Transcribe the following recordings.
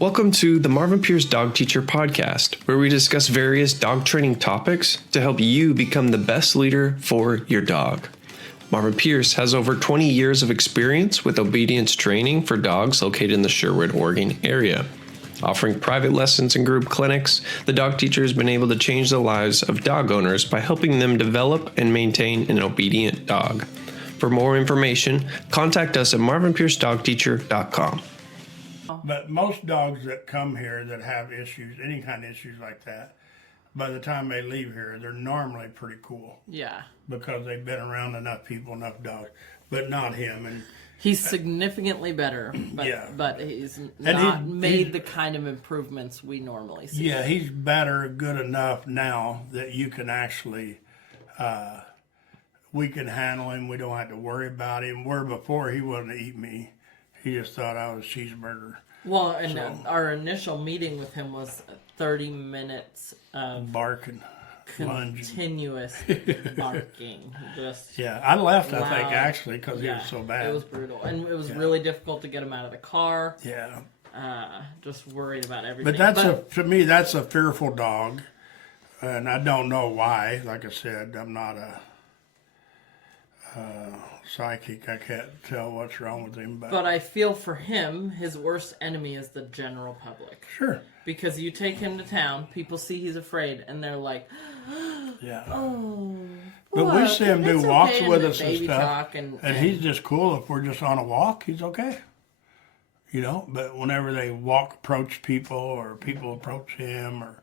Welcome to the Marvin Pierce Dog Teacher Podcast, where we discuss various dog training topics to help you become the best leader for your dog. Marvin Pierce has over 20 years of experience with obedience training for dogs located in the Sherwood, Oregon area. Offering private lessons and group clinics, the dog teacher has been able to change the lives of dog owners by helping them develop and maintain an obedient dog. For more information, contact us at marvinpiercedogteacher.com. But most dogs that come here that have issues, any kind of issues like that, by the time they leave here, they're normally pretty cool. Yeah. Because they've been around enough people, enough dogs. But not him. And he's significantly better, but, yeah. but he's not made the kind of improvements we normally see. Yeah, he's better, good enough now that you can actually, we can handle him. We don't have to worry about him. Where before he wouldn't eat me. He just thought I was a cheeseburger. Well, and our initial meeting with him was 30 minutes of barking, continuous barking. Just yeah, I left, loud. I think, actually, because he was so bad. It was brutal. And it was really difficult to get him out of the car. Yeah. Just worried about everything. But to me, that's a fearful dog. And I don't know why. Like I said, I'm not a psychic. I can't tell what's wrong with him. But I feel for him, his worst enemy is the general public. Sure. Because you take him to town, people see he's afraid, and they're like, yeah. oh. But we see him do walks with us and stuff. And he's just cool. If we're just on a walk, he's okay. You know, but whenever they approach people, or people approach him, or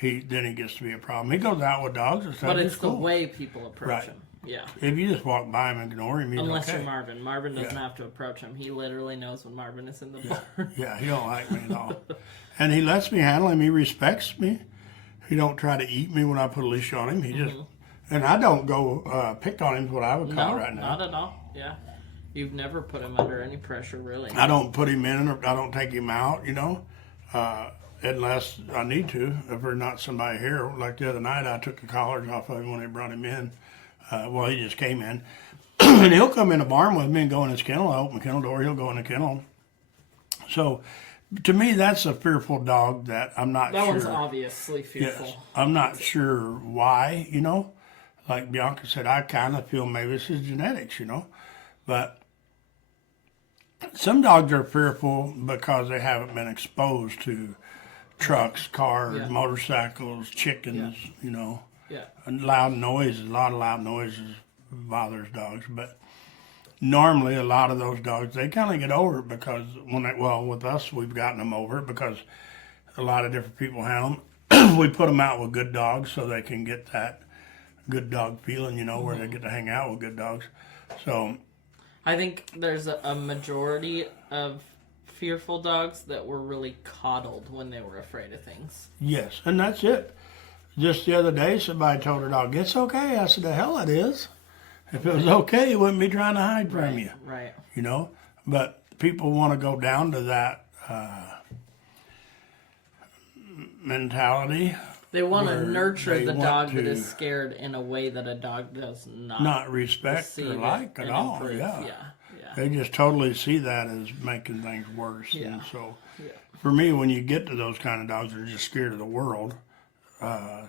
then he gets to be a problem. He goes out with dogs and stuff. But it's cool. The way people approach him. Yeah. If you just walk by him and ignore him, he's Unless okay. you're Marvin. Marvin doesn't have to approach him. He literally knows when Marvin is in the bar. Yeah, he don't like me at all. And he lets me handle him. He respects me. He don't try to eat me when I put a leash on him. He just, and I don't go pick on him is what I would call it right now. Not at all. Yeah. You've never put him under any pressure, really. I don't put him in, or I don't take him out, you know, unless I need to. If there's not somebody here, like the other night, I took the collars off of him when they brought him in. Well, he just came in. And he'll come in the barn with me and go in his kennel. I open the kennel door, he'll go in the kennel. So, to me, that's a fearful dog that I'm not sure. That one's obviously fearful. Yes, I'm not sure why, you know. Like Bianca said, I kind of feel maybe this is genetics, you know. But some dogs are fearful because they haven't been exposed to trucks, cars, motorcycles, chickens, you know. Yeah. And loud noises, a lot of loud noises bothers dogs. But normally a lot of those dogs, they kind of get over it because with us, we've gotten them over it because a lot of different people handle them. We put them out with good dogs so they can get that good dog feeling, you know, where they get to hang out with good dogs. So I think there's a majority of fearful dogs that were really coddled when they were afraid of things. yes, and that's it. Just the other day, somebody told her dog, "It's okay." I said, "The hell it is. If it was okay, it wouldn't be trying to hide from you." Right. You know? But people want to go down to that mentality. They want to nurture the dog that to is scared in a way that a dog does not respect or like at all. improve. Yeah. Yeah. They just totally see that as making things worse. Yeah. And so for me, when you get to those kind of dogs that are just scared of the world,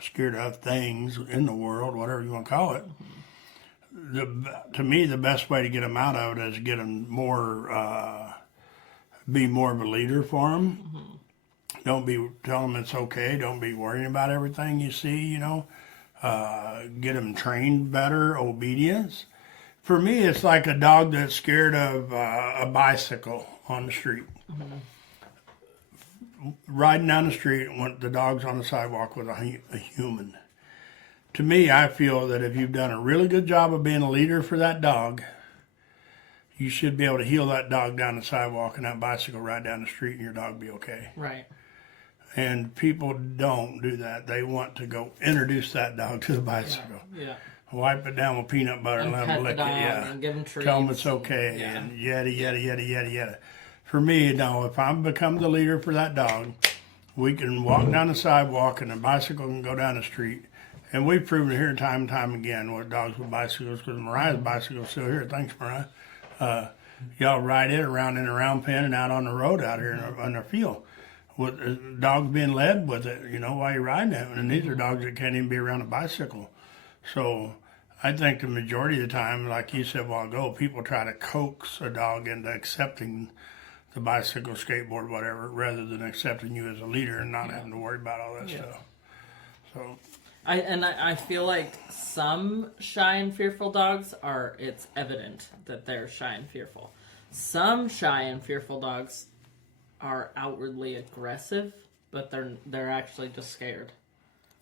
scared of things in the world, whatever you want to call it, to me, the best way to get them out of it is get them more, be more of a leader for them. Mm-hmm. Don't be telling them it's okay. Don't be worrying about everything you see, you know. Get them trained better, obedience. For me, it's like a dog that's scared of a bicycle on the street. Mm-hmm. Riding down the street when the dog's on the sidewalk with a human. To me, I feel that if you've done a really good job of being a leader for that dog, you should be able to heel that dog down the sidewalk and that bicycle right down the street and your dog be okay. Right. And people don't do that. They want to go introduce that dog to the bicycle. Yeah. Wipe it down with peanut butter and let them lick it. Yeah. And give them treats. Tell them it's okay. And yada, yada, yada, yada, yada. For me, no, if I become the leader for that dog, we can walk down the sidewalk and the bicycle can go down the street. And we've proven it here time and time again with dogs with bicycles, because Mariah's bicycle is still here. Thanks, Mariah. Y'all ride it around in a round pen and out on the road out here in the field. with dogs being led with it, while you're riding it. And these are dogs that can't even be around a bicycle. So I think the majority of the time, like you said a while ago, people try to coax a dog into accepting the bicycle, skateboard, whatever, rather than accepting you as a leader and not having to worry about all that stuff. So I feel like some shy and fearful dogs it's evident that they're shy and fearful. Some shy and fearful dogs are outwardly aggressive, but they're actually just scared.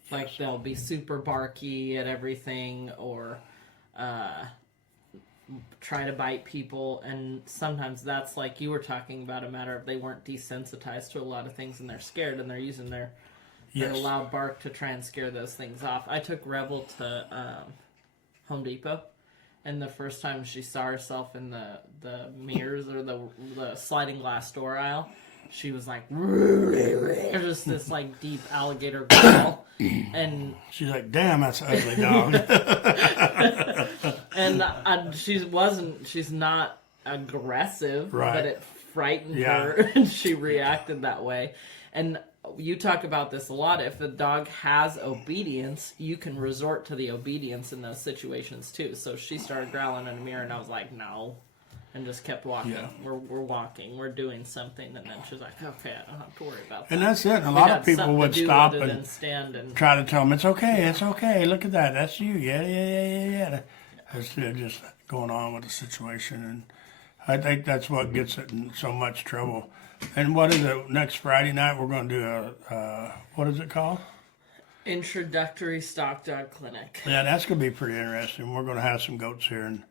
Like they'll be super barky at everything, or try to bite people, and sometimes that's like you were talking about, a matter of they weren't desensitized to a lot of things and they're scared and they're using their loud bark to try and scare those things off. I took Rebel to Home Depot, and the first time she saw herself in the mirrors or the sliding glass door aisle, she was like, there's just this like deep alligator growl, and she's like, "Damn, that's an ugly dog." and she's not aggressive, right. but it frightened her, and she reacted that way. And you talk about this a lot. If the dog has obedience, you can resort to the obedience in those situations too. So she started growling in the mirror, and I was like, "No." And just kept walking. Yeah. We're walking. We're doing something, and then she's like, "Okay, I don't have to worry about that." And that's it. A lot of people would stop and stand and try to tell them, "It's okay, it's okay. Look at that. That's you. Yeah." Instead of just going on with the situation, and I think that's what gets it in so much trouble. And what is it? Next Friday night we're going to do a what is it called? Introductory Stock Dog Clinic. Yeah, that's going to be pretty interesting. We're going to have some goats here, and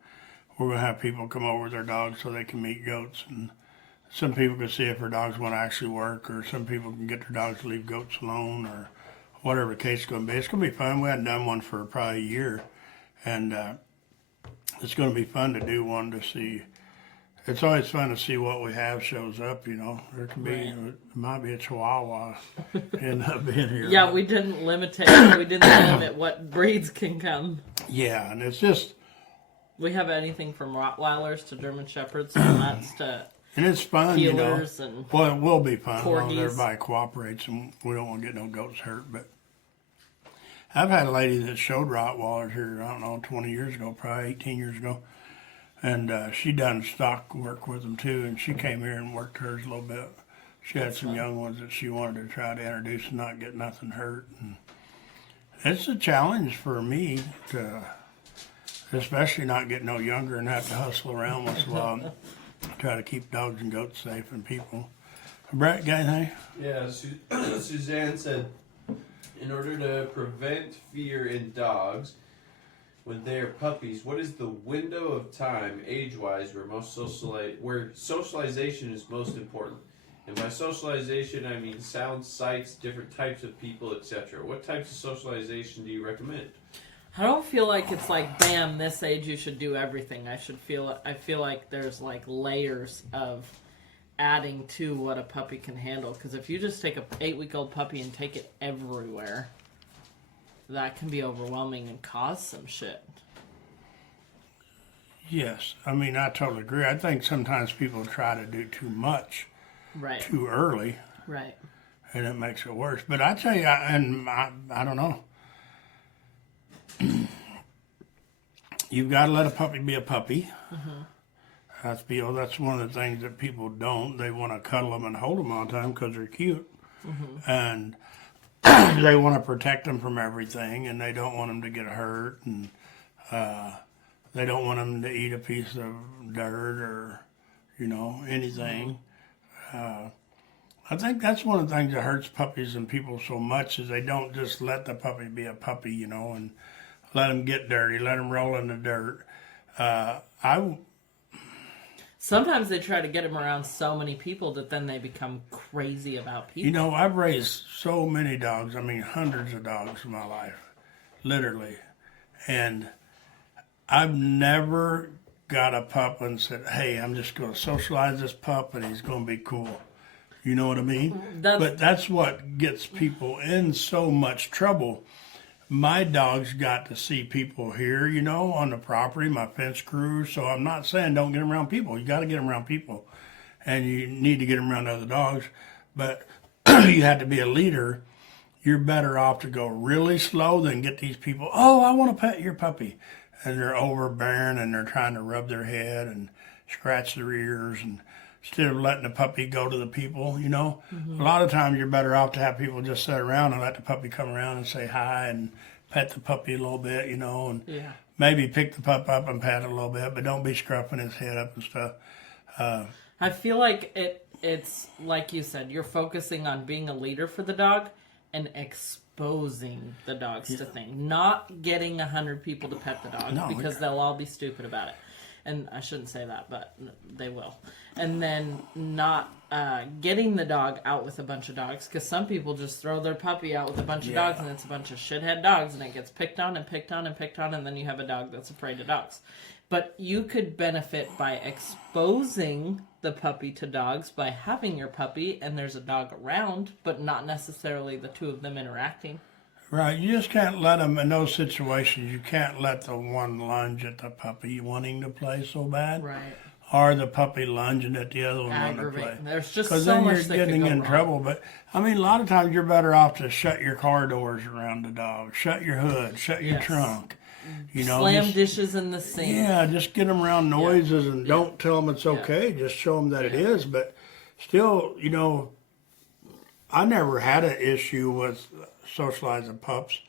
we're going to have people come over with their dogs so they can meet goats. And some people can see if their dogs want to actually work, or some people can get their dogs to leave goats alone, or whatever the case is going to be. It's going to be fun. We hadn't done one for probably a year. And it's going to be fun to do one to see. It's always fun to see what we have shows up, There can be, it might be a Chihuahua end up being here. Yeah, we didn't limit what breeds can come. Yeah, and it's just... We have anything from Rottweilers to German Shepherds, and that's to and it's fun, Heelers and well, it will be fun as long as Corgis. everybody cooperates, and we don't want to get no goats hurt. But I've had a lady that showed Rottweilers here, I don't know, 20 years ago, probably 18 years ago. And she done stock work with them too, and she came here and worked hers a little bit. She had some young ones that she wanted to try to introduce and not get nothing hurt. And it's a challenge for me to, especially not get no younger and have to hustle around once in a while, try to keep dogs and goats safe and people. Brett, got anything? Yeah, Suzanne said, in order to prevent fear in dogs when they are puppies, what is the window of time, age-wise, where socialization is most important? And by socialization, I mean sounds, sights, different types of people, etc. What types of socialization do you recommend? I don't feel like it's like, bam, this age you should do everything. I feel like there's like layers of adding to what a puppy can handle. Because if you just take a 8-week-old puppy and take it everywhere, that can be overwhelming and cause some shit. Yes, I mean, I totally agree. I think sometimes people try to do too much too early, Right. and it makes it worse. But I tell you, I don't know. You've got to let a puppy be a puppy. Mm-hmm. That's one of the things that people don't. They want to cuddle them and hold them all the time because they're cute. Mm-hmm. And they want to protect them from everything, and they don't want them to get hurt, and they don't want them to eat a piece of dirt or, anything. I think that's one of the things that hurts puppies and people so much is they don't just let the puppy be a puppy, and let them get dirty, let them roll in the dirt. Sometimes they try to get them around so many people that then they become crazy about people. I've raised so many dogs. I mean, hundreds of dogs in my life, literally. And I've never got a pup and said, hey, I'm just going to socialize this pup and he's going to be cool. You know what I mean? But that's what gets people in so much trouble. My dogs got to see people here, on the property, my fence crew. So I'm not saying don't get them around people. You got to get them around people. And you need to get them around other dogs. But you have to be a leader, you're better off to go really slow than get these people, oh, I want to pet your puppy. And they're overbearing and they're trying to rub their head and scratch their ears. And instead of letting the puppy go to the people, you know, a lot of times you're better off to have people just sit around and let the puppy come around and say hi and pet the puppy a little bit, you know, and maybe pick the pup up and pat it a little bit, but don't be scruffing his head up and stuff. I feel like it's like you said, you're focusing on being a leader for the dog and exposing the dogs to things, not getting 100 people to pet the dog because they'll all be stupid about it. And I shouldn't say that, but they will. And then not getting the dog out with a bunch of dogs, because some people just throw their puppy out with a bunch of dogs, and it's a bunch of shithead dogs, and it gets picked on and picked on and picked on, and then you have a dog that's afraid of dogs. But you could benefit by exposing the puppy to dogs by having your puppy, and there's a dog around, but not necessarily the two of them interacting. Right, you just can't let them, in those situations, you can't let the one lunge at the puppy wanting to play so bad. Right. Or the puppy lunging at the other one wanting to play. There's just Because so then much you're that getting could go in wrong. trouble. But, I mean, a lot of times you're better off to shut your car doors around the dog. Shut your hood. Shut your trunk. You know, Slam dishes in the sink. Yeah, just get them around noises and don't tell them it's okay. Just show them that it is. But still, you know, I never had an issue with socializing pups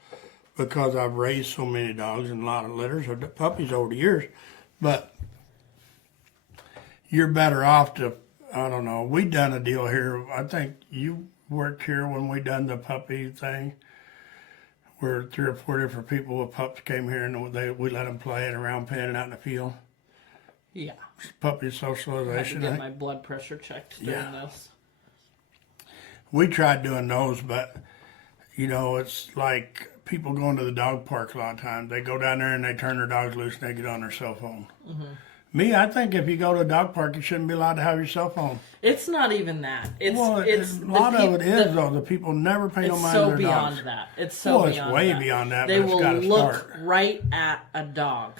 because I've raised so many dogs and a lot of litters of puppies over the years. But you're better off to, I don't know, we done a deal here. I think you worked here when we done the puppy thing, where 3 or 4 different people with pups came here and we let them play it around pen and out in the field. Yeah. Puppy I had to socialization. get my blood pressure checked doing this. We tried doing those, but, you know, it's like people going to the dog park a lot of times. They go down there and they turn their dogs loose and they get on their cell phone. Me, I think if you go to a dog park, you shouldn't be allowed to have your cell phone. It's not even that. It's A lot of it is, though. The people never pay no mind to so their beyond dogs. that. It's so It's beyond way that. beyond that, They but it's will gotta look start. right at a dog,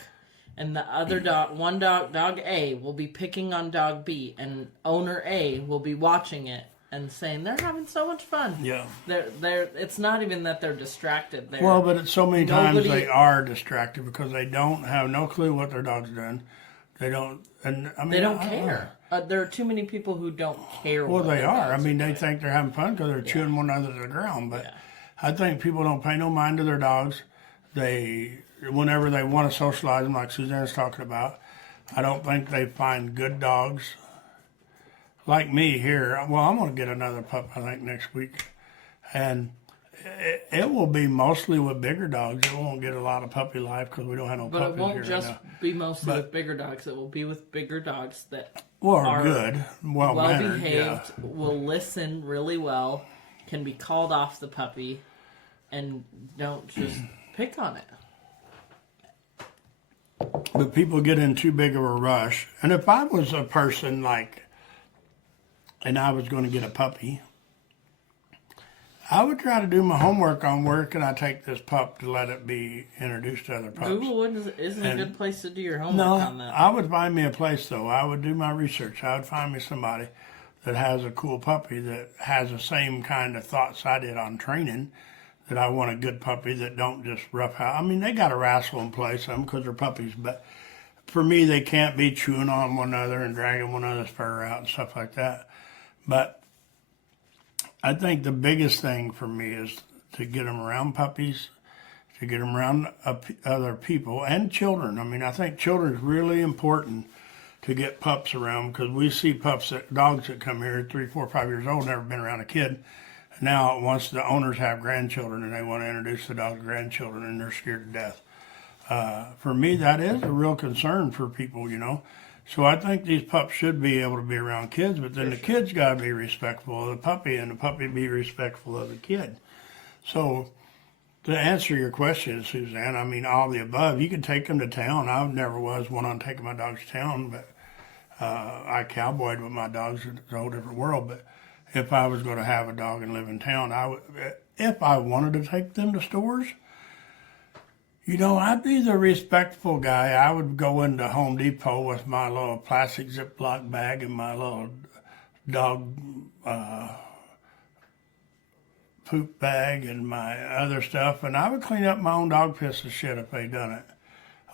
and the other dog, dog A, will be picking on dog B, and owner A will be watching it and saying they're having so much fun. Yeah. They're. It's not even that they're distracted. Well, but it's so many times Nobody- they are distracted because they don't have no clue what their dog's doing. They don't, and I mean, They don't I care. There are too many people who don't care. Well, what they their are. I dogs mean, doing. they think they're having fun because they're chewing one another to the ground. But I think people don't pay no mind to their dogs. Whenever they want to socialize them, like Suzanne's talking about, I don't think they find good dogs. Like me here, well, I'm going to get another pup, I think, next week. And it will be mostly with bigger dogs. It won't get a lot of puppy life because we don't have no But it puppies won't here just right now. be mostly with bigger dogs. It will be with bigger dogs that Well, are good, well well-mannered, behaved, yeah. will listen really well, can be called off the puppy, and don't just pick on it. But people get in too big of a rush. And if I was a person like, and I was going to get a puppy, I would try to do my homework on where can I take this pup to let it be introduced to other pups. Google isn't a good place to do your homework No, on that. I would find me a place though. I would do my research. I would find me somebody that has a cool puppy that has the same kind of thoughts I did on training. That I want a good puppy that don't just rough out. I mean, they got a wrestle and play some because they're puppies, but for me, they can't be chewing on one another and dragging one another's fur out and stuff like that. But I think the biggest thing for me is to get them around puppies, to get them around other people and children. I mean, I think children is really important to get pups around because we see dogs that come here 3, 4, 5 years old, never been around a kid. Now, once the owners have grandchildren and they want to introduce the dog to grandchildren and they're scared to death. For me, that is a real concern for people, you know. So I think these pups should be able to be around kids, but then the kid's got to be respectful of the puppy and the puppy be respectful of the kid. So to answer your question, Suzanne, I mean, all the above, you can take them to town. I never was one on taking my dogs to town, but I cowboyed with my dogs. It's a whole different world, but if I was going to have a dog and live in town, if I wanted to take them to stores, you know, I'd be the respectful guy. I would go into Home Depot with my little plastic Ziploc bag and my little dog poop bag and my other stuff, and I would clean up my own dog piss and shit if they done it.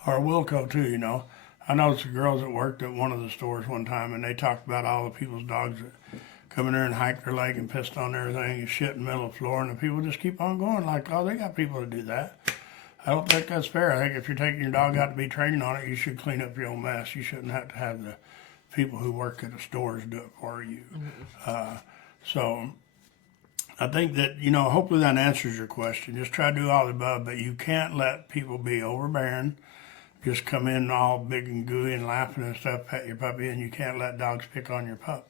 Or Wilco too, you know. I know some girls that worked at one of the stores one time, and they talked about all the people's dogs that come in there and hiked their leg and pissed on everything and shit in the middle of the floor, and the people just keep on going like, oh, they got people to do that. I don't think that's fair. I think if you're taking your dog out to be trained on it, you should clean up your own mess. You shouldn't have to have the people who work at the stores do it for you. So I think that, you know, hopefully that answers your question. Just try to do all the above, but you can't let people be overbearing. Just come in all big and gooey and laughing and stuff, pet your puppy, and you can't let dogs pick on your pup.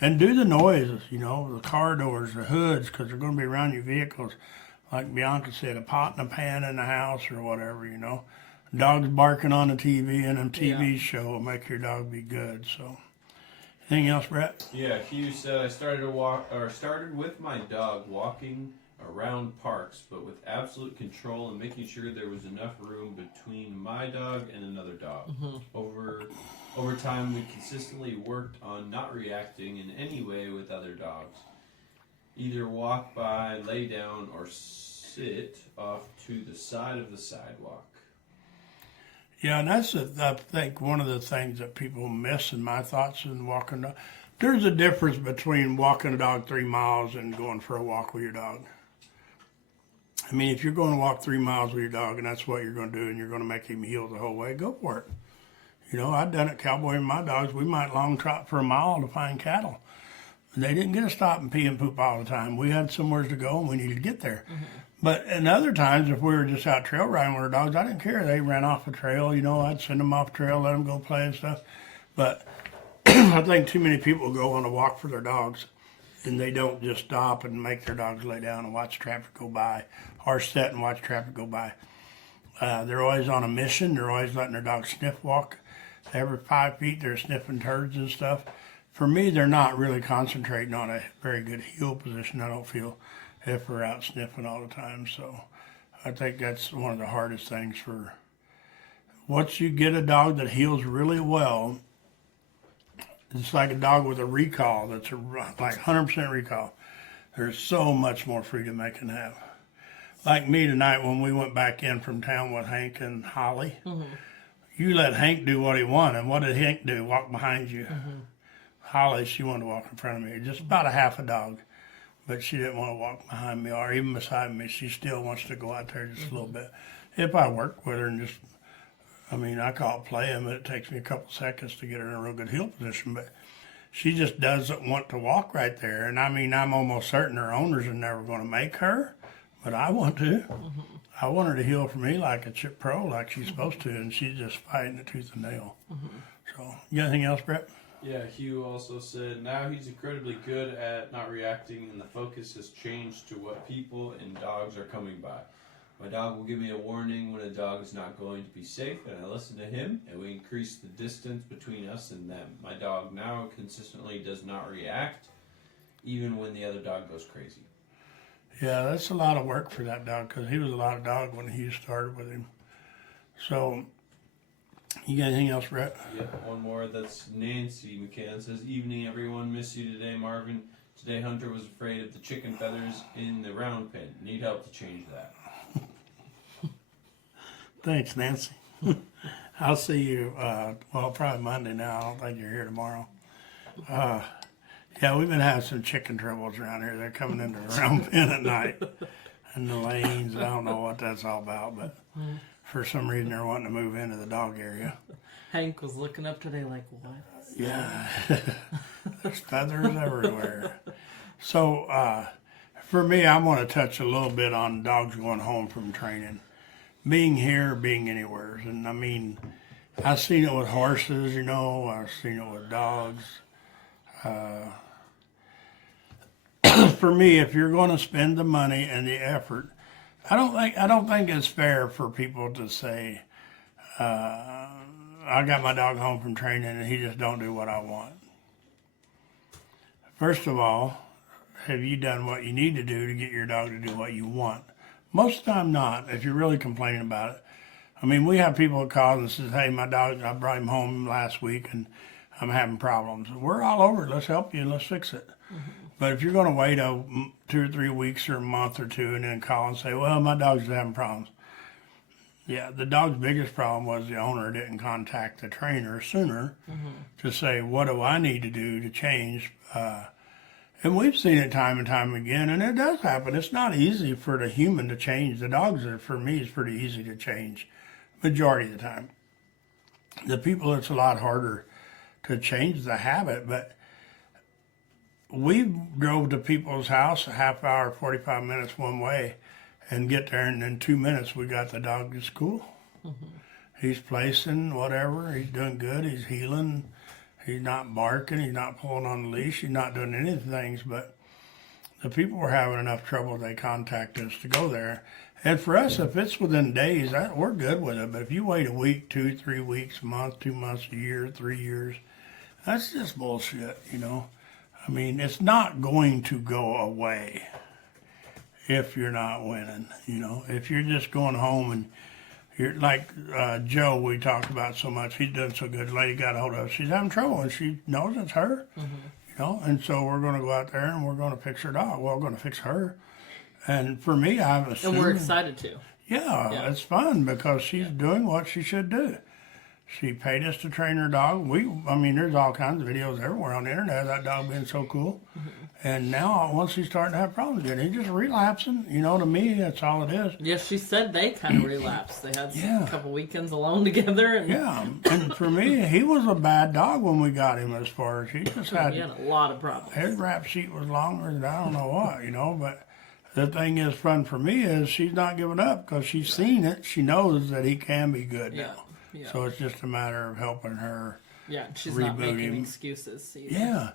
And do the noises, you know, the car doors, the hoods, because they're going to be around your vehicles. Like Bianca said, a pot and a pan in the house or whatever, you know. Dogs barking on the TV and a TV show will make your dog be good. So, anything else, Brett? Yeah, Hugh said I started with my dog walking around parks, but with absolute control and making sure there was enough room between my dog and another dog. Over time, we consistently worked on not reacting in any way with other dogs. Either walk by, lay down, or sit off to the side of the sidewalk. Yeah, and that's, I think, one of the things that people miss in my thoughts in walking dog. There's a difference between walking a dog 3 miles and going for a walk with your dog. I mean, if you're going to walk 3 miles with your dog and that's what you're going to do and you're going to make him heel the whole way, go for it. You know, I've done it cowboying my dogs. We might long trot for a mile to find cattle. They didn't get to stop and pee and poop all the time. We had somewhere to go and we needed to get there. But in other times, if we were just out trail riding with our dogs, I didn't care. They ran off a trail, you know, I'd send them off trail, let them go play and stuff. But I think too many people go on a walk for their dogs and they don't just stop and make their dogs lay down and watch traffic go by or sit and watch traffic go by. They're always on a mission. They're always letting their dog sniff walk. Every 5 feet, they're sniffing turds and stuff. For me, they're not really concentrating on a very good heel position, I don't feel, if we're out sniffing all the time. So I think that's one of the hardest things for, once you get a dog that heels really well, it's like a dog with a recall that's like 100% recall. There's so much more freedom they can have. Like me tonight when we went back in from town with Hank and Holly, you let Hank do what he wanted. And what did Hank do? Walk behind you. Holly, she wanted to walk in front of me, just about a half a dog. But she didn't want to walk behind me or even beside me. She still wants to go out there just a little bit. If I work with her and just, I mean, I call it playing, but it takes me a couple seconds to get her in a real good heel position. But she just doesn't want to walk right there. And I mean, I'm almost certain her owners are never going to make her, but I want to. I want her to heel for me like a chip pro, like she's supposed to, and she's just fighting it tooth and nail. So, you got anything else, Brett? Yeah, Hugh also said, now he's incredibly good at not reacting and the focus has changed to what people and dogs are coming by. My dog will give me a warning when a dog is not going to be safe and I listen to him and we increase the distance between us and them. My dog now consistently does not react even when the other dog goes crazy. Yeah, that's a lot of work for that dog because he was a lot of dog when he started with him. So, you got anything else, Brett? Yeah, one more. That's Nancy McCann says, evening everyone, miss you today, Marvin. Today Hunter was afraid of the chicken feathers in the round pen. Need help to change that. Thanks, Nancy. I'll see you, well, probably Monday now. I don't think you're here tomorrow. Yeah, we've been having some chicken troubles around here. They're coming into the round pen at night. And the lanes, I don't know what that's all about, but for some reason they're wanting to move into the dog area. Hank was looking up today like, what? Yeah, there's feathers everywhere. So, for me, I want to touch a little bit on dogs going home from training. Being here, being anywhere. And I mean, I've seen it with horses, you know, I've seen it with dogs. For me, if you're going to spend the money and the effort, I don't think it's fair for people to say, I got my dog home from training and he just don't do what I want. First of all, have you done what you need to do to get your dog to do what you want? Most of the time not, if you're really complaining about it. I mean, we have people that call and says, hey, my dog, I brought him home last week and I'm having problems. We're all over it. Let's help you and let's fix it. But if you're going to wait 2 or 3 weeks or a month or two and then call and say, well, my dog's having problems. Yeah, the dog's biggest problem was the owner didn't contact the trainer sooner to say, what do I need to do to change? And we've seen it time and time again, and it does happen. It's not easy for the human to change. The dogs are, for me, is pretty easy to change, majority of the time. The people, it's a lot harder to change the habit, but we drove to people's house a half hour, 45 minutes one way, and get there, and in 2 minutes we got the dog to school. He's placing whatever, he's doing good, he's healing, he's not barking, he's not pulling on the leash, he's not doing any of the things, but the people were having enough trouble, they contacted us to go there. And for us, if it's within days, we're good with it, but if you wait a week, 2, 3 weeks, a month, 2 months, a year, 3 years, that's just bullshit, you know. I mean, it's not going to go away if you're not winning, you know. If you're just going home and you're like Joe, we talked about so much, he's doing so good. The lady got a hold of us. She's having trouble, and she knows it's her, you know. And so we're going to go out there and we're going to fix her dog. Well, we're going to fix her. And for me, I've assumed. And we're excited to. Yeah, it's fun because she's doing what she should do. She paid us to train her dog. I mean, there's all kinds of videos everywhere on the internet of that dog being so cool. And now, once he's starting to have problems again, he's just relapsing. You know, to me, that's all it is. Yes, she said they kind of relapsed. They had a couple weekends alone together. And and for me, he was a bad dog when we got him as far as he just had. He had a lot of problems. His rap sheet was longer than I don't know what, you know, but the thing is fun for me is she's not giving up because she's seen it. She knows that he can be good now. Yeah. So it's just a matter of helping her. Yeah, she's not making him. excuses either. Yeah.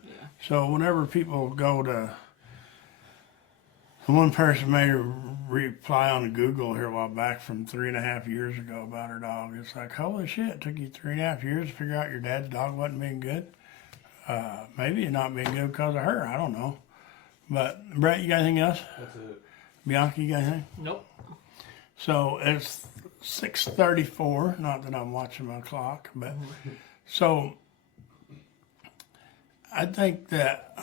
So whenever people go to, one person made a reply on Google here a while back from 3.5 years ago about her dog. It's like, holy shit, it took you 3.5 years to figure out your dad's dog wasn't being good. Maybe it's not being good because of her. I don't know. But Brett, you got anything else? That's it. Bianca, you got anything? Nope. So it's 6:34. Not that I'm watching my clock, but so I think that,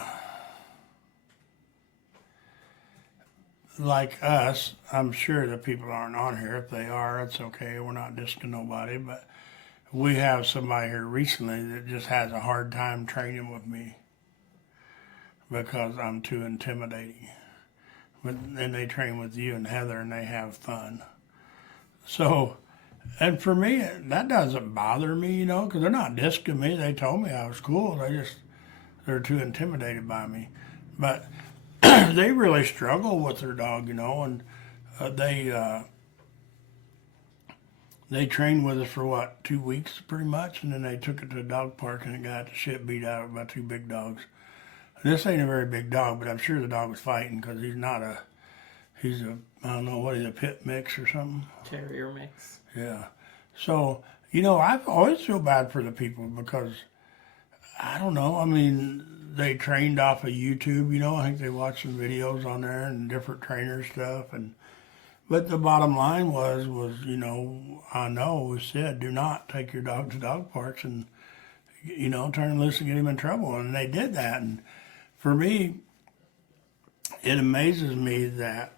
like us, I'm sure that people aren't on here. If they are, it's okay. We're not dissing nobody, but we have somebody here recently that just has a hard time training with me because I'm too intimidating. But then they train with you and Heather and they have fun. So, and for me, that doesn't bother me, you know, because they're not disking me. They told me I was cool. They're too intimidated by me. But they really struggle with their dog, you know, and they trained with us for 2 weeks pretty much, and then they took it to a dog park and it got the shit beat out of it by 2 big dogs. This ain't a very big dog, but I'm sure the dog was fighting because he's a, I don't know, what is a pit mix or something? Terrier mix. Yeah. So, you know, I always feel bad for the people because, I don't know, I mean, they trained off of YouTube, you know, I think they watched some videos on there and different trainer stuff. But the bottom line was, you know, I know we said, do not take your dog to dog parks and, you know, turn him loose and get him in trouble. And they did that. And for me, it amazes me that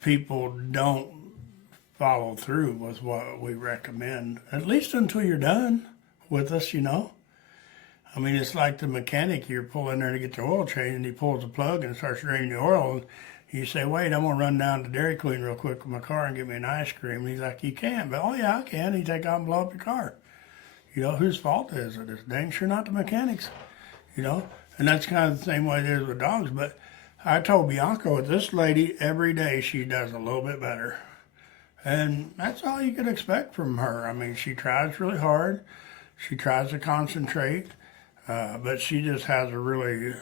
people don't follow through with what we recommend, at least until you're done with us, you know. I mean, it's like the mechanic, you pull in there to get the oil change, and he pulls the plug and starts draining the oil. And you say, wait, I'm going to run down to Dairy Queen real quick with my car and get me an ice cream. And he's like, you can't. But, oh, yeah, I can. You take out and blow up your car. You know, whose fault is it? It's dang sure not the mechanics, you know. And that's kind of the same way it is with dogs. But I told Bianca, with this lady, every day she does a little bit better. And that's all you can expect from her. I mean, she tries really hard. She tries to concentrate. But she just has a really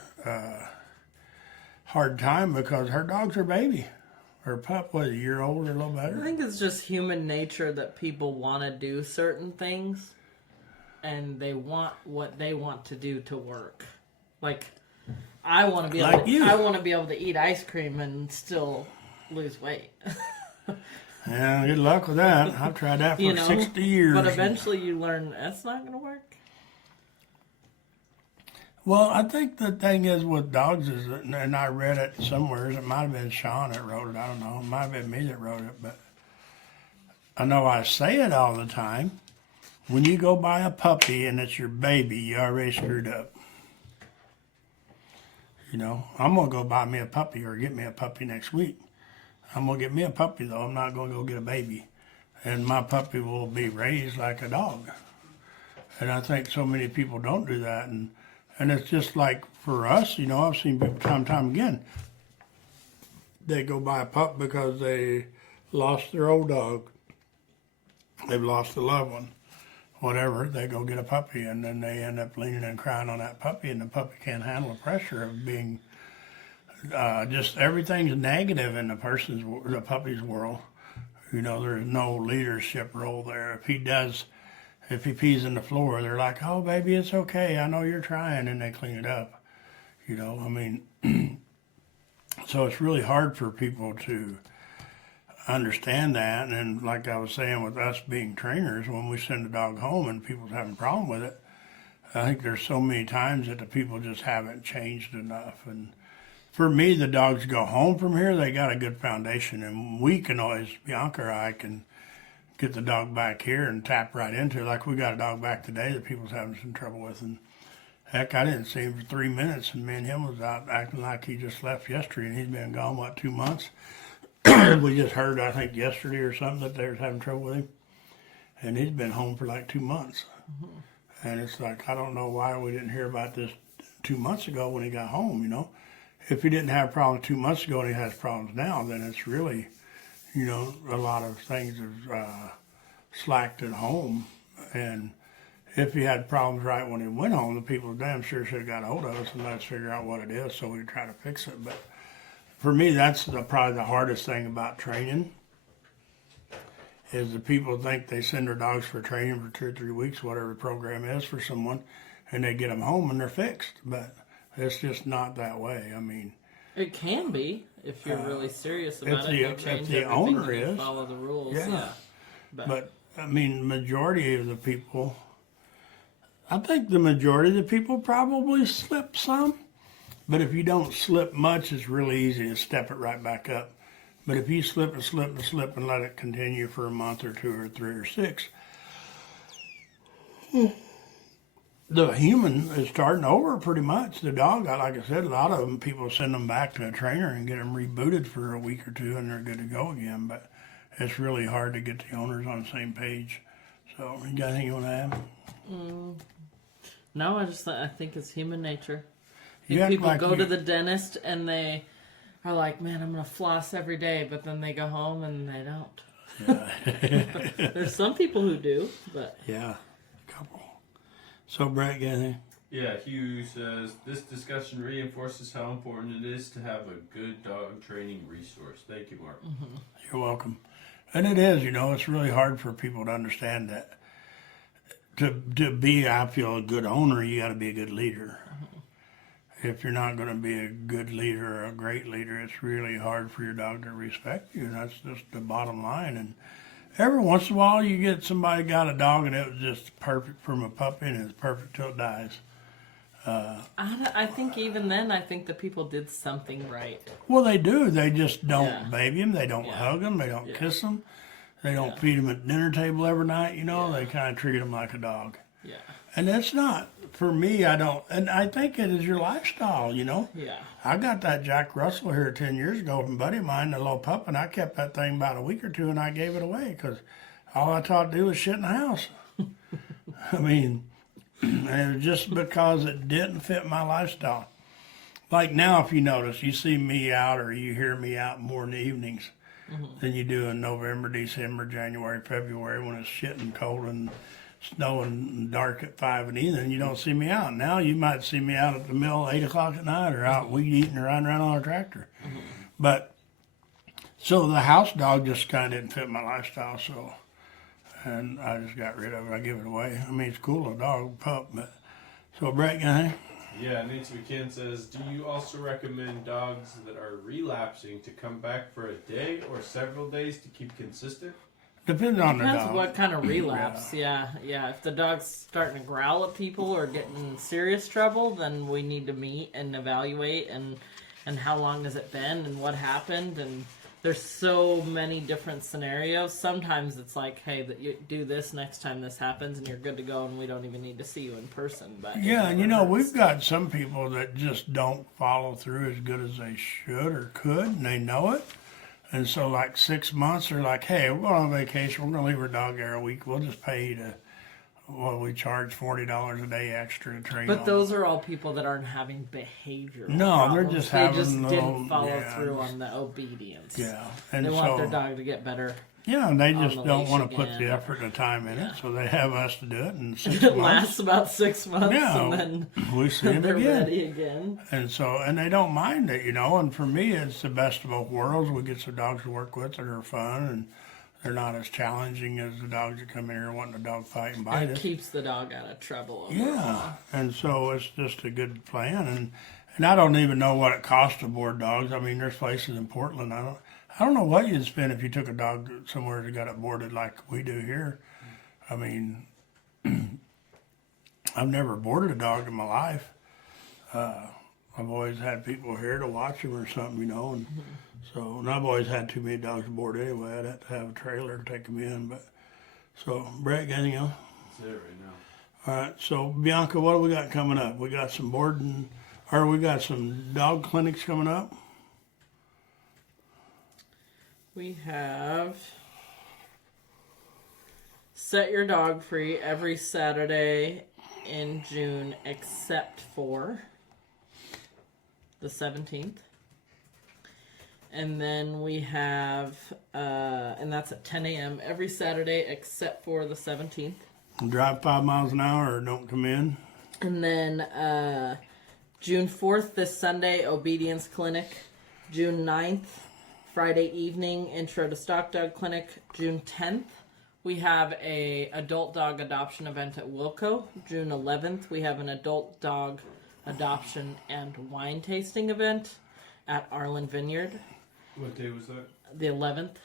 hard time because her dog's her baby. Her pup was a year old or a little better. I think it's just human nature that people want to do certain things and they want what they want to do to work. Like, I want to be able to eat ice cream and still lose weight. Yeah, good luck with that. I've tried that for 60 years. But eventually you learn that's not going to work. Well, I think the thing is with dogs is, and I read it somewhere, it might have been Sean that wrote it, I don't know, it might have been me that wrote it, but I know I say it all the time. When you go buy a puppy and it's your baby, you already screwed up. You know, I'm going to go buy me a puppy or get me a puppy next week. I'm going to get me a puppy, though. I'm not going to go get a baby. And my puppy will be raised like a dog. And I think so many people don't do that. And it's just like for us, you know, I've seen people time and time again. They go buy a pup because they lost their old dog. They've lost a loved one. Whatever, they go get a puppy, and then they end up leaning and crying on that puppy, and the puppy can't handle the pressure of being just everything's negative in the puppy's world. You know, there's no leadership role there. If he pees in the floor, they're like, "Oh, baby, it's okay. I know you're trying," and they clean it up. You know, I mean, so it's really hard for people to understand that. And like I was saying, with us being trainers, when we send a dog home and people's having a problem with it, I think there's so many times that the people just haven't changed enough. And for me, the dogs go home from here, they got a good foundation, and we can always, Bianca or I can get the dog back here and tap right into it. Like we got a dog back today that people's having some trouble with, and heck, I didn't see him for 3 minutes, and me and him was out acting like he just left yesterday, and he's been gone, 2 months? We just heard, I think, yesterday or something that they was having trouble with him. And he's been home for like 2 months. Mm-hmm. And it's like, I don't know why we didn't hear about this 2 months ago when he got home, you know. If he didn't have problems 2 months ago and he has problems now, then it's really, you know, a lot of things have slacked at home. And if he had problems right when he went home, the people damn sure should have got a hold of us and let us figure out what it is so we could try to fix it. But for me, that's probably the hardest thing about training is the people think they send their dogs for training for 2 or 3 weeks, whatever the program is for someone, and they get them home and they're fixed. But it's just not that way. I mean, it can be if you're really serious about it. If the owner is, follow the rules. Yeah. But I mean, majority of the people, I think the majority of the people probably slip some. But if you don't slip much, it's really easy to step it right back up. But if you slip and slip and slip and let it continue for a month or 2 or 3 or 6, the human is starting over pretty much. The dog, like I said, a lot of them, people send them back to a trainer and get them rebooted for a week or 2 and they're good to go again. But it's really hard to get the owners on the same page. So, you got anything you want to add? No, I think it's human nature. You People go to the dentist and they are like, man, I'm going to floss every day, but then they go home and they don't. Yeah. There's some people who do, but... Yeah, a couple. So, Brett, got anything? Yeah, Hugh says, this discussion reinforces how important it is to have a good dog training resource. Thank you, Mark. Mm-hmm. You're welcome. And it is, you know, it's really hard for people to understand that. To be, I feel, a good owner, you got to be a good leader. If you're not going to be a good leader or a great leader, it's really hard for your dog to respect you. That's just the bottom line. And every once in a while, you get somebody got a dog and it was just perfect from a puppy and it's perfect till it dies. I think even then, I think the people did something right. Well, they do. They just don't baby them. They don't hug them. They don't kiss them. They don't feed them at the dinner table every night. You know, they kind of treat them like a dog. Yeah. And that's not, for me, I don't, and I think it is your lifestyle, you know? Yeah. I got that Jack Russell here 10 years ago from a buddy of mine, a little pup, and I kept that thing about a week or 2 and I gave it away because all I taught to do was shit in the house. I mean, and it was just because it didn't fit my lifestyle. Like now, if you notice, you see me out or you hear me out more in the evenings than you do in November, December, January, February when it's shitting cold and snowing and dark at 5 in the evening. You don't see me out. Now you might see me out at the mill 8 o'clock at night or out weed eating or riding around on a tractor. But so the house dog just kind of didn't fit my lifestyle. So, and I just got rid of it. I give it away. I mean, it's cool, a dog, pup. But so Brett, guy. Yeah, Nancy McKinn says, do you also recommend dogs that are relapsing to come back for a day or several days to keep consistent? Depends on the Depends dog. what kind of relapse. Yeah, If the dog's starting to growl at people or getting in serious trouble, then we need to meet and evaluate and how long has it been and what happened. And there's so many different scenarios. Sometimes it's like, hey, that you do this next time this happens, and you're good to go, and we don't even need to see you in person. But Yeah, and hurts. we've got some people that just don't follow through as good as they should or could, and they know it. And so, like 6 months, they're like, hey, we're going on vacation. We're going to leave our dog there a week. We'll just pay you to, we charge $40 a day extra to train But on. those are all people that aren't having behavioral No, problems. they're just they having just little- didn't follow yeah, through on the obedience. Yeah. And They so, want their dog to get better. yeah, and they on just the don't leash want to put again. the effort and the time in it. So they have us to do it in 6 It months. lasts about 6 months, Yeah, and then we see them they're again. ready again. And so, and they don't mind it, And for me, it's the best of both worlds. We get some dogs to work with that are fun, and they're not as challenging as the dogs that come in here wanting a dog fight and bite And it us. keeps the dog out of trouble. Yeah, and so it's just a good plan, and I don't even know what it costs to board dogs. I mean, there's places in Portland. I don't know what you'd spend if you took a dog somewhere that got it boarded like we do here. I mean, I've never boarded a dog in my life. I've always had people here to watch them or something, and so, and I've always had too many dogs to board anyway. I'd have to have a trailer to take them in, but so Brett, got anything else? That's it right now. All right, so Bianca, what do we got coming up? We got some boarding, or we got some dog clinics coming up. We have Set Your Dog Free every Saturday in June except for the 17th. And then we have, and that's at 10 a.m. every Saturday except for the 17th. Drive 5 miles an hour or don't come in. And then June 4th, this Sunday, Obedience Clinic. June 9th, Friday evening, Intro to Stock Dog Clinic. June 10th, we have a adult dog adoption event at Wilco. June 11th, we have an adult dog adoption and wine tasting event at Arlen Vineyard. What day was that? The 11th.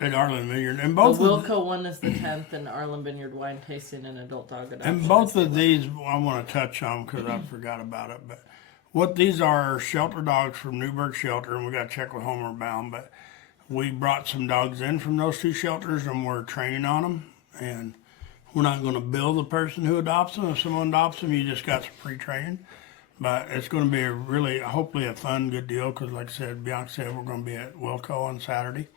At Arlen Vineyard, and The both of Wilco one is the 10th, and Arlen Vineyard wine tasting and adult dog adoption. and both is the of these I want to touch on because I forgot about it. But what these are shelter dogs from Newburgh Shelter, and we got to check with Homer Bound. But we brought some dogs in from those two shelters, and we're training on them. And we're not going to bill the person who adopts them. If someone adopts them, you just got some free training. But it's going to be hopefully a fun, good deal because, like I said, Bianca said, we're going to be at Wilco on Saturday.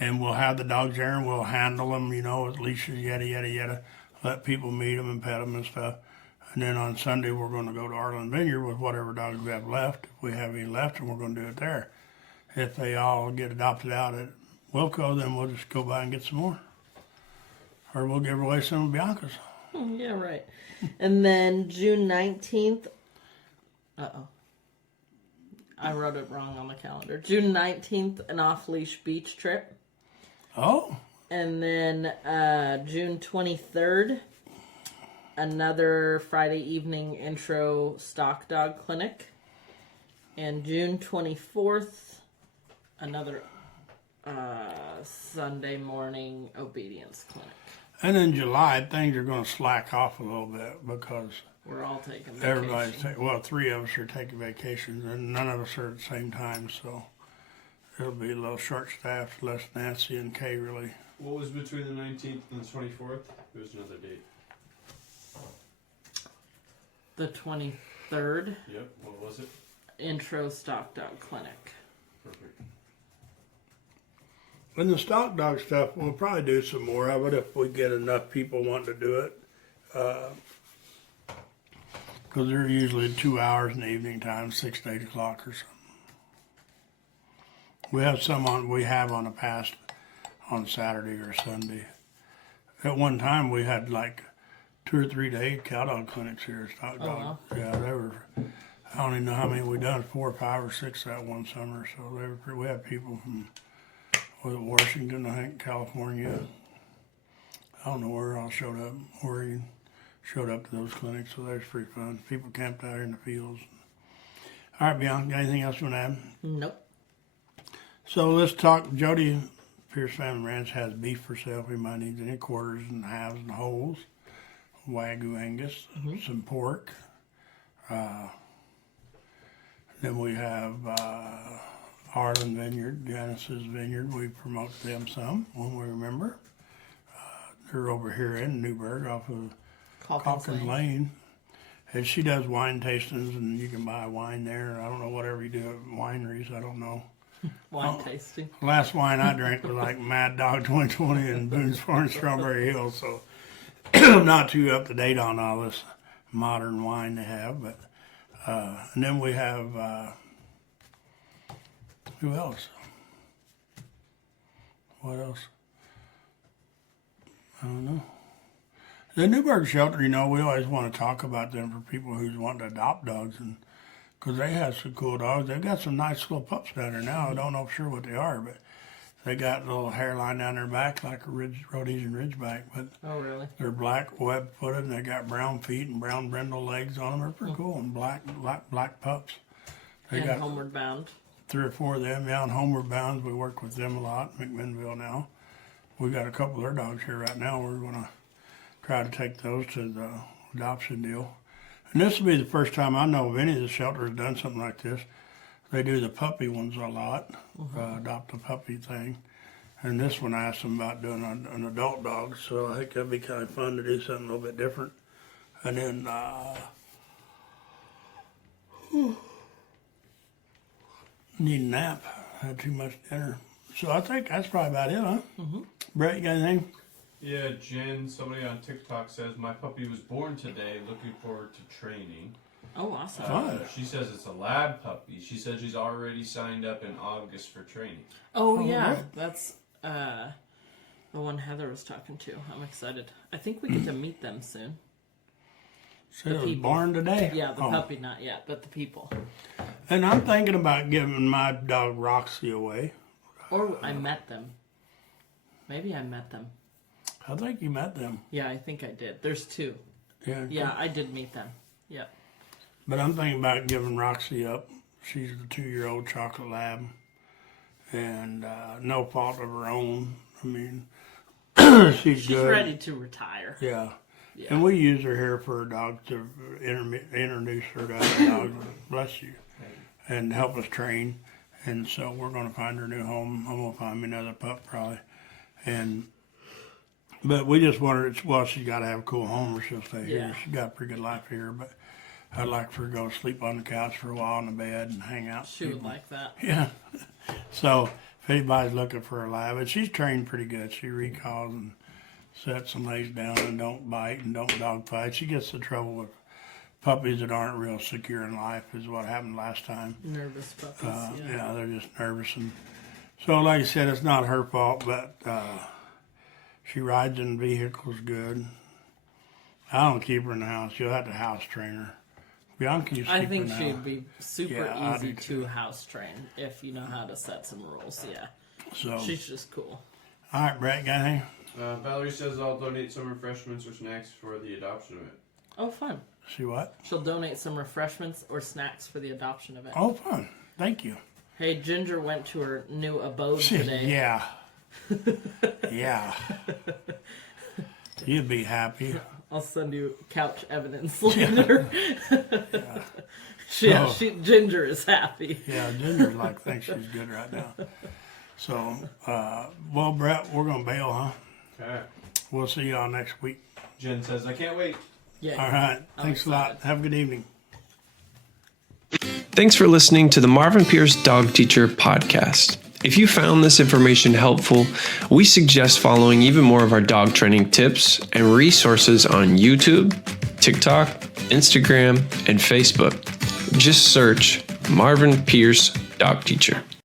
And we'll have the dogs there and we'll handle them, with leashes, yada, yada, yada. Let people meet them and pet them and stuff. And then on Sunday, we're going to go to Arlen Vineyard with whatever dogs we have left. If we have any left, and we're going to do it there. If they all get adopted out at Wilco, then we'll just go by and get some more. Or we'll give away some of Bianca's. Yeah, right. And then June 19th. I wrote it wrong on the calendar. June 19th, an off-leash beach trip. Oh, And then June 23rd, another Friday evening intro stock dog clinic. And June 24th, another Sunday morning obedience clinic. and in July, things are going to slack off a little bit because We're all taking vacation. everybody's, three of us are taking vacations and none of us are at the same time. So it'll be a little short-staffed, less Nancy and Kay really. What was between the 19th and the 24th? There's another date. The 23rd, Yep. What was it? intro stock dog clinic. Perfect. And the stock dog stuff, we'll probably do some more of it if we get enough people wanting to do it. Because they're usually 2 hours in the evening time, 6 to 8 o'clock or something. We have on the past on Saturday or Sunday. At one time, we had like 2 or 3 day cow dog clinics here at Stock Dog. wow. Yeah, they were. I don't even know how many we done, 4 or 5 or 6 that one summer. So we had people from Washington, I think, California. I don't know where all showed up. Oregon showed up to those clinics, so that was pretty fun. People camped out here in the fields. All right, Bianca, anything else you want to add? Nope. So let's talk, Jody Pierce Family Ranch has beef for sale if anybody needs any quarters and halves and wholes. Wagyu Angus, some pork. Then we have Harlan Vineyard, Genesis Vineyard. We promote them some when we remember. They're over here in Newburgh off of Calkins Lane. And she does wine tastings, and you can buy wine there. I don't know whatever you do at wineries. I don't know. Wine tasting. Last wine I drank was like Mad Dog 2020 and Boone's Farm Strawberry Hill. So I'm not too up to date on all this modern wine they have. But and then we have who else? What else? I don't know. The Newburgh Shelter, we always want to talk about them for people who's wanting to adopt dogs, and because they have some cool dogs. They've got some nice little pups down there now. I don't know for sure what they are, but they got a little hairline down their back like a Rhodesian Ridgeback. But Oh, really? they're black, web-footed, and they got brown feet and brown brindle legs on them. They're pretty cool, and black pups. They And got Homeward Bound. 3 or 4 of them. Yeah, on Homeward Bound, we work with them a lot, McMinnville now. We got a couple of their dogs here right now. We're going to try to take those to the adoption deal. And this will be the first time I know of any of the shelters done something like this. They do the puppy ones a lot, adopt a puppy thing. And this one I asked them about doing an adult dog, so I think that'd be kind of fun to do something a little bit different. And then, need a nap. Had too much dinner. So I think that's probably about it, huh? Brett, you got anything? Yeah, Jen, somebody on TikTok says, my puppy was born today, looking forward to training. Oh, awesome. Fun. She says it's a lab puppy. She said she's already signed up in August for training. Oh, Oh, yeah. great. That's the one Heather was talking to. I'm excited. I think we get to meet them soon. So it was people. born today? Yeah, the Oh. puppy not yet, but the people. And I'm thinking about giving my dog Roxy away. Or I met them. Maybe I met them. I think you met them. Yeah, I think I did. There's 2. Yeah. Yeah, I did meet them. Yep. But I'm thinking about giving Roxy up. She's the 2-year-old chocolate lab. And no fault of her own. I mean, she's good. ready to retire. Yeah. Yeah. And we use her here for a dog to introduce her to other dogs. Bless you. And help us train. And so we're going to find her a new home. I'm going to find me another pup probably. But we just wanted, well, she's got to have a cool home or she'll stay here. Yeah. She's got a pretty good life here, but I'd like for her to go sleep on the couch for a while in the bed and hang out. She would like that. Yeah. So if anybody's looking for a lab, and she's trained pretty good. She recalls and sets and lays down and don't bite and don't dog fight. She gets in trouble with puppies that aren't real secure in life is what happened last time. Nervous puppies. Yeah, they're just nervous. And so, like I said, it's not her fault, but she rides in vehicles good. I don't keep her in the house. You'll have to house train her. Bianca used to I keep think her she'd now. be super Yeah, I easy do too. to house train if you know how to set some rules. Yeah. So, She's just cool. all right, Brett, got anything? Valerie says I'll donate some refreshments or snacks for the adoption event. Oh, fun. See what? She'll donate some refreshments or snacks for the adoption event. Oh, fun. Thank you. Hey, Ginger went to her new abode today. Yeah. Yeah. You'd be happy. I'll send you couch evidence later. So- Ginger is happy. Yeah, Ginger's thinks she's good right now. So, well, Brett, we're going to bail, huh? Okay. We'll see y'all next week. Jen says, I can't wait. Yeah. All right. I'm Thanks a lot. excited. Have a good evening. Thanks for listening to the Marvin Pierce Dog Teacher podcast. If you found this information helpful, we suggest following even more of our dog training tips and resources on YouTube, TikTok, Instagram, and Facebook. Just search Marvin Pierce Dog Teacher.